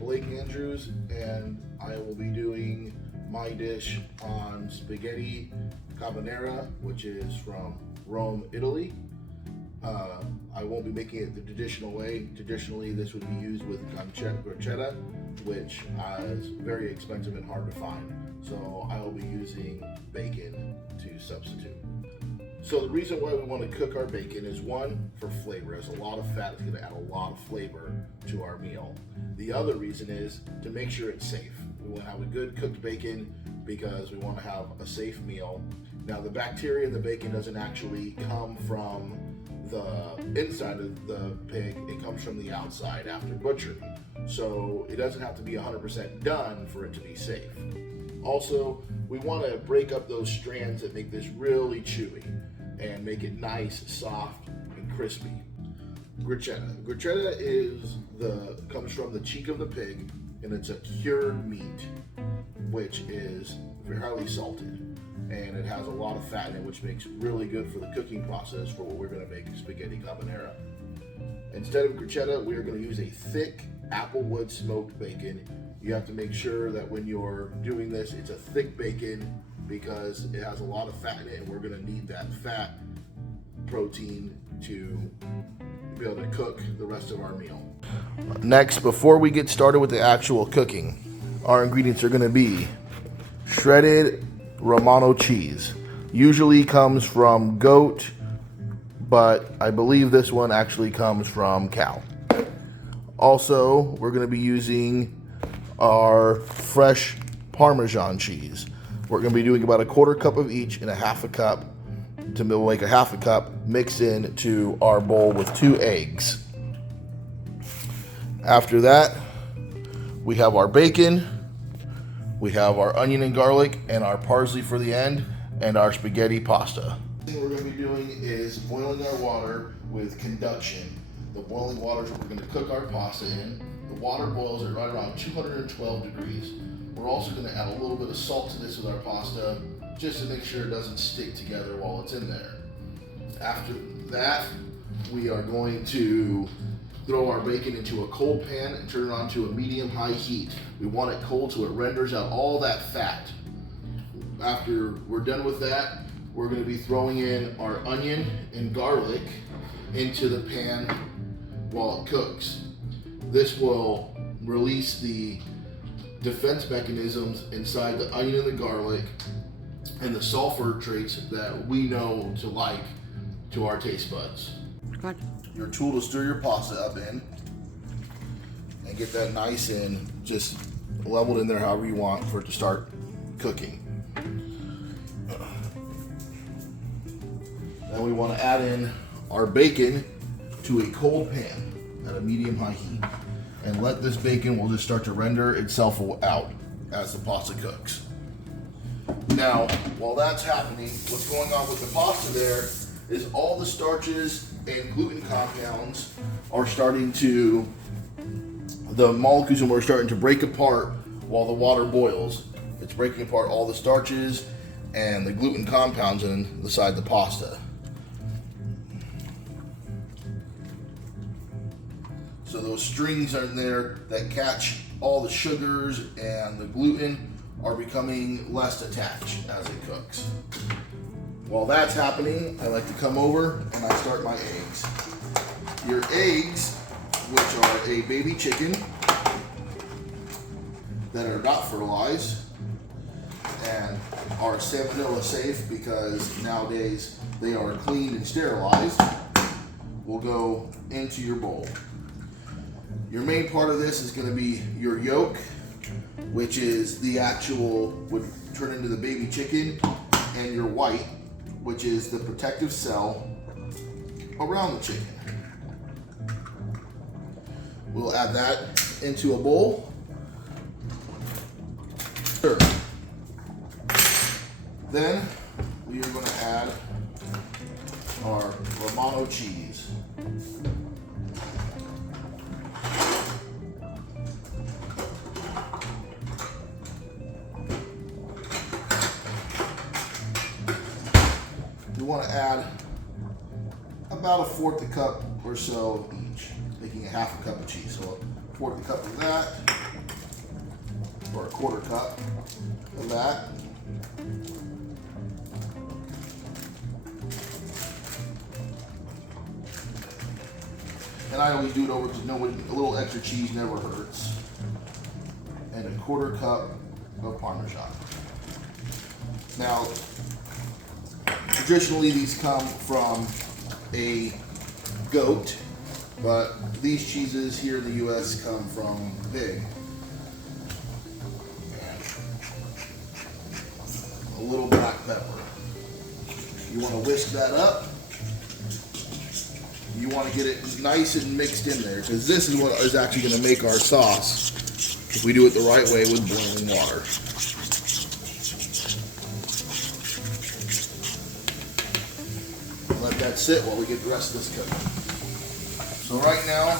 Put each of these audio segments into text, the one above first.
Blake Andrews, and I will be doing my dish on spaghetti Cabanera, which is from Rome, Italy. I won't be making it the traditional way. Traditionally, this would be used with pancetta, which is very expensive and hard to find. So I will be using bacon to substitute. So the reason why we want to cook our bacon is, one, for flavor. As a lot of fat is going to add a lot of flavor to our meal. The other reason is to make sure it's safe. We want to have a good cooked bacon because we want to have a safe meal. Now, the bacteria in the bacon doesn't actually come from the inside of the pig, it comes from the outside after butchering. So it doesn't have to be 100% done for it to be safe. Also, we want to break up those strands that make this really chewy and make it nice, soft, and crispy. Grachetta. Grachetta comes from the cheek of the pig, and it's a cured meat, which is highly salted. And it has a lot of fat in it, which makes it really good for the cooking process for what we're going to make spaghetti Cabanera. Instead of grachetta, we are going to use a thick applewood smoked bacon. You have to make sure that when you're doing this, it's a thick bacon because it has a lot of fat in it, and we're going to need that fat protein to be able to cook the rest of our meal. Next, before we get started with the actual cooking, our ingredients are going to be shredded Romano cheese. Usually comes from goat, but I believe this one actually comes from cow. Also, we're going to be using our fresh Parmesan cheese. We're going to be doing about 1/4 cup of each and 1/2 cup to make 1/2 cup mix into our bowl with 2 eggs. After that, we have our bacon. We have our onion and garlic and our parsley for the end, and our spaghetti pasta. The thing we're going to be doing is boiling our water with conduction. The boiling water is what we're going to cook our pasta in. The water boils at right around 212 degrees. We're also going to add a little bit of salt to this with our pasta, just to make sure it doesn't stick together while it's in there. After that, we are going to throw our bacon into a cold pan and turn it on to a medium-high heat. We want it cold so it renders out all that fat. After we're done with that, we're going to be throwing in our onion and garlic into the pan while it cooks. This will release the defense mechanisms inside the onion and the garlic and the sulfur traits that we know to like to our taste buds. Good. Your tool to stir your pasta up in and get that nice and just leveled in there however you want for it to start cooking. Then we want to add in our bacon to a cold pan at a medium-high heat and let this bacon will just start to render itself out as the pasta cooks. Now, while that's happening, what's going on with the pasta there is all the starches and gluten compounds are starting to, the molecules are starting to break apart while the water boils. It's breaking apart all the starches and the gluten compounds inside the pasta. So those strings are in there that catch all the sugars and the gluten are becoming less attached as it cooks. While that's happening, I like to come over and I start my eggs. Your eggs, which are a baby chicken that are not fertilized and are salmonella safe because nowadays they are cleaned and sterilized, will go into your bowl. Your main part of this is going to be your yolk, which is the actual, would turn into the baby chicken, and your white, which is the protective cell around the chicken. We'll add that into a bowl. Sure. Then we are going to add our Romano cheese. We want to add about 1/4 cup or so of each, making 1/2 cup of cheese. So 1/4 cup of that. or a quarter cup of that. And I always do it over because a little extra cheese never hurts. And a quarter cup of Parmesan. Now, traditionally these come from a goat, but these cheeses here in the US come from pig. A little black pepper. You want to whisk that up. You want to get it nice and mixed in there, because this is what is actually going to make our sauce if we do it the right way with boiling water. Let that sit while we get the rest of this cooking. So right now,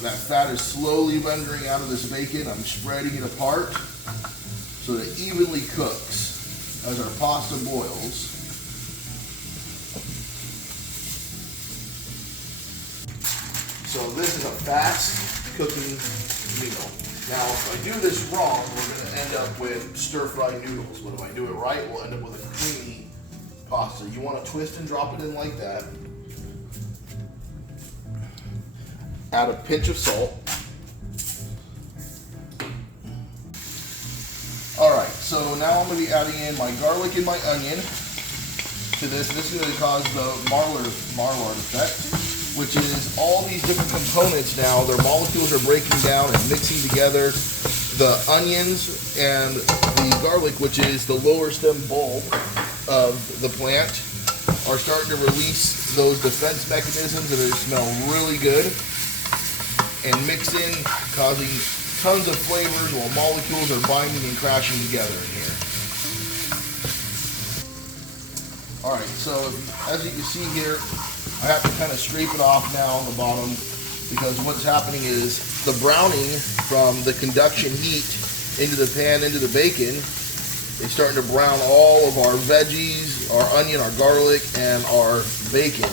that fat is slowly rendering out of this bacon. I'm spreading it apart so that it evenly cooks as our pasta boils. So this is a fast cooking meal. Now, if I do this wrong, we're going to end up with stir-fried noodles. But if I do it right, we'll end up with a creamy pasta. You want to twist and drop it in like that. Add a pinch of salt. Alright, so now I'm going to be adding in my garlic and my onion to this. This is going to cause the Maillard effect, which is all these different components now, their molecules are breaking down and mixing together. The onions and the garlic, which is the lower stem bulb of the plant, are starting to release those defense mechanisms that smell really good and mix in, causing tons of flavors while molecules are binding and crashing together in here. Alright, so as you can see here, I have to kind of scrape it off now on the bottom, because what's happening is the browning from the conduction heat into the pan, into the bacon, is starting to brown all of our veggies, our onion, our garlic, and our bacon.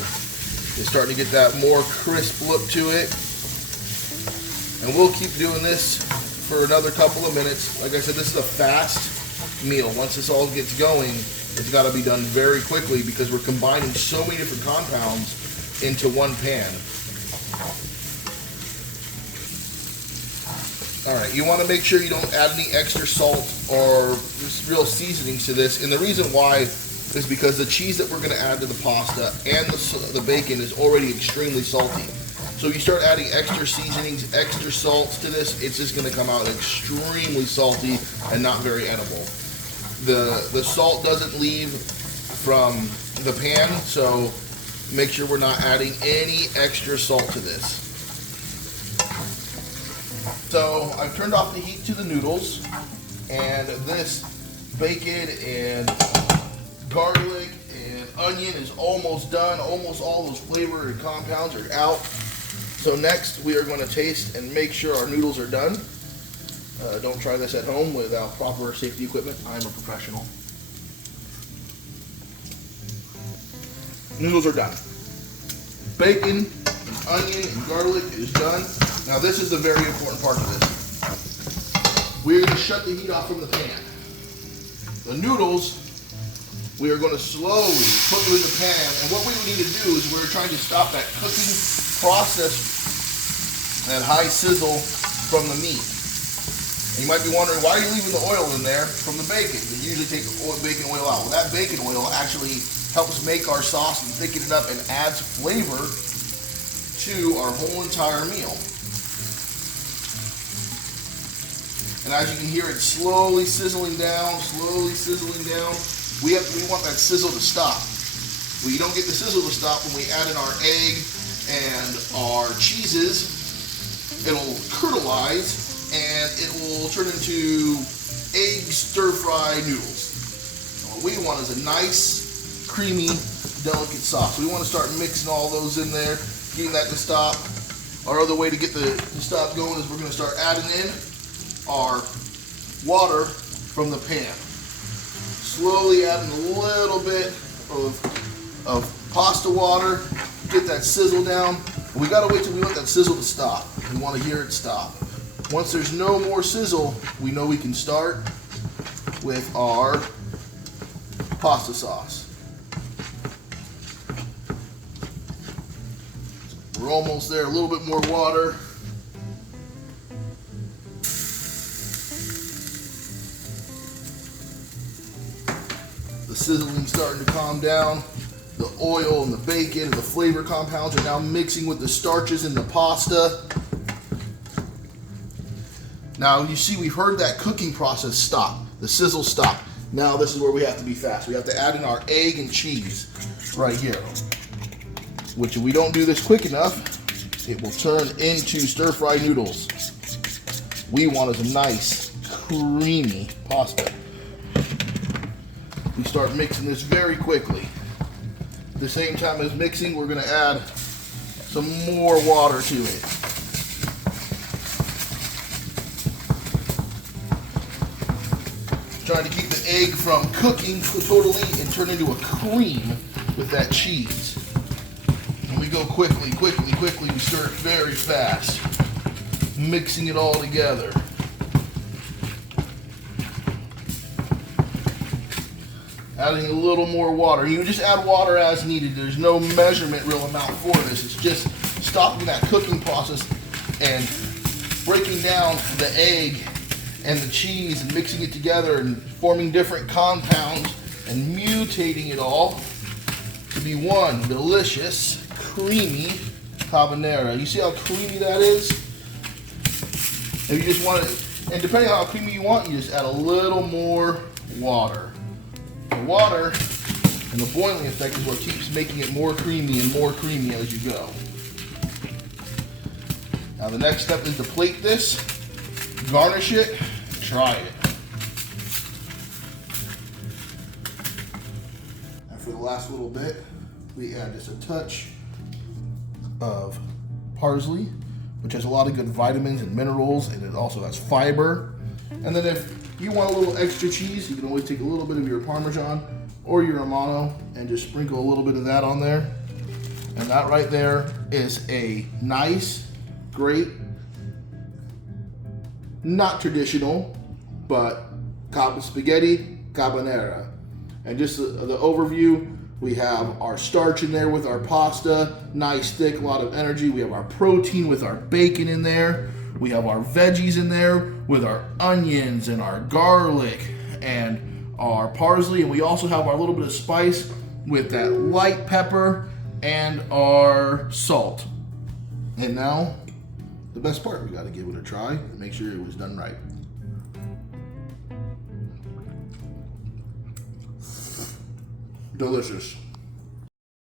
It's starting to get that more crisp look to it. And we'll keep doing this for another couple of minutes. Like I said, this is a fast meal. Once this all gets going, it's got to be done very quickly because we're combining so many different compounds into one pan. Alright, you want to make sure you don't add any extra salt or real seasonings to this. And the reason why is because the cheese that we're going to add to the pasta and the bacon is already extremely salty. So if you start adding extra seasonings, extra salts to this, it's just going to come out extremely salty and not very edible. The salt doesn't leave from the pan, so make sure we're not adding any extra salt to this. So I've turned off the heat to the noodles, and this bacon and garlic and onion is almost done. Almost all those flavor and compounds are out. So next we are going to taste and make sure our noodles are done. Don't try this at home without proper safety equipment. I'm a professional. Noodles are done. Bacon, and onion, and garlic is done. Now this is the very important part of this. We're going to shut the heat off from the pan. The noodles, we are going to slowly put them in the pan, and what we need to do is we're trying to stop that cooking process, that high sizzle from the meat. And you might be wondering, why are you leaving the oil in there from the bacon? You usually take bacon oil out. Well, that bacon oil actually helps make our sauce and thicken it up and adds flavor to our whole entire meal. And as you can hear it slowly sizzling down, we want that sizzle to stop. We don't get the sizzle to stop when we add in our egg and our cheeses. It'll curdleize and it will turn into egg stir-fry noodles. And what we want is a nice, creamy, delicate sauce. We want to start mixing all those in there, getting that to stop. Our other way to get to stop going is we're going to start adding in our water from the pan. Slowly adding a little bit of pasta water, get that sizzle down. We got to wait till we want that sizzle to stop. We want to hear it stop. Once there's no more sizzle, we know we can start with our pasta sauce. We're almost there, a little bit more water. The sizzling's starting to calm down. The oil and the bacon and the flavor compounds are now mixing with the starches in the pasta. Now you see we've heard that cooking process stop, the sizzle stop. Now this is where we have to be fast. We have to add in our egg and cheese right here, which if we don't do this quick enough, it will turn into stir-fry noodles. We want is a nice, creamy pasta. We start mixing this very quickly. At the same time as mixing, we're gonna add some more water to it. Trying to keep the egg from cooking totally and turn into a cream with that cheese. And we go quickly, we stir it very fast, mixing it all together. Adding a little more water. You just add water as needed. There's no measurement real amount for this. It's just stopping that cooking process and breaking down the egg and the cheese and mixing it together and forming different compounds and mutating it all to be one delicious, creamy Cabanera. You see how creamy that is? If you just want it, and depending on how creamy you want, you just add a little more water. The water and the boiling effect is what keeps making it more creamy and more creamy as you go. Now the next step is to plate this, garnish it, and try it. And for the last little bit, we add just a touch of parsley, which has a lot of good vitamins and minerals, and it also has fiber. And then if you want a little extra cheese, you can always take a little bit of your Parmesan or your Romano and just sprinkle a little bit of that on there. And that right there is a nice, great, not traditional, but spaghetti Cabanera. And just the overview, we have our starch in there with our pasta, nice thick, a lot of energy. We have our protein with our bacon in there. We have our veggies in there with our onions and our garlic and our parsley. And we also have our little bit of spice with that light pepper and our salt. And now, the best part, we gotta give it a try and make sure it was done right. Delicious.